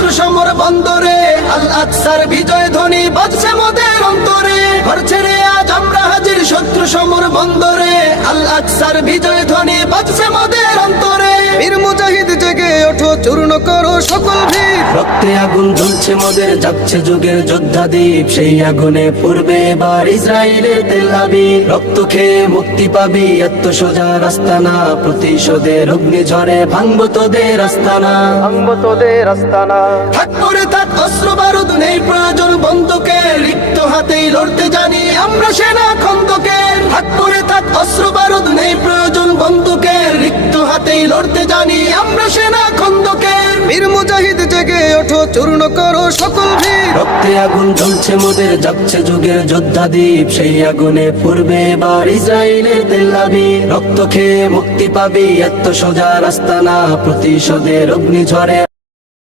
শত্রু সমর বন্দরে, আল আকসার বিজয় ধ্বনি বাজছে মোদের অন্তরে। ঘর ছেড়ে আজ আমরা হাজির শত্রু সমর বন্দরে, আল আকসার বিজয় ধ্বনি বাজছে মোদের অন্তরে। বীর মুজাহিদ জেগে ওঠো, চূর্ণ করো সকল ভিড়। রক্তে আগুন জ্বলছে মোদের, যাচ্ছে যুগের যোদ্ধা দ্বীপ। সেই আগুনে পূর্বে এবার ইসরায়েলের তেল আবিব। রক্ত খেয়ে মুক্তি পাবি, এত সোজা রাস্তা না। প্রতিশোধের অগ্নি ঝরে ভাঙবো তোদের আস্তানা, ভাঙবো তোদের আস্তানা। থাক পরে থাক অস্ত্র বারুদ, নেই প্রয়োজন বন্দুকের। রিক্ত হাতেই লড়তে জানি আমরা সেনা খন্দকের। থাক পরে থাক অস্ত্র বারুদ, নেই প্রয়োজন বন্দুকের। রিক্ত হাতেই লড়তে জানি আমরা সেনা খন্দকের। বীর মুজাহিদ জেগে ওঠো, চূর্ণ করো সকল ভিড়। রক্তে আগুন জ্বলছে মোদের, যাচ্ছে যুগের যোদ্ধা দ্বীপ। সেই আগুনে পূর্বে এবার ইসরায়েলের তেল আবিব। রক্ত খেয়ে মুক্তি পাবি, এত সোজা রাস্তা না। প্রতিশোধের অগ্নি ঝরে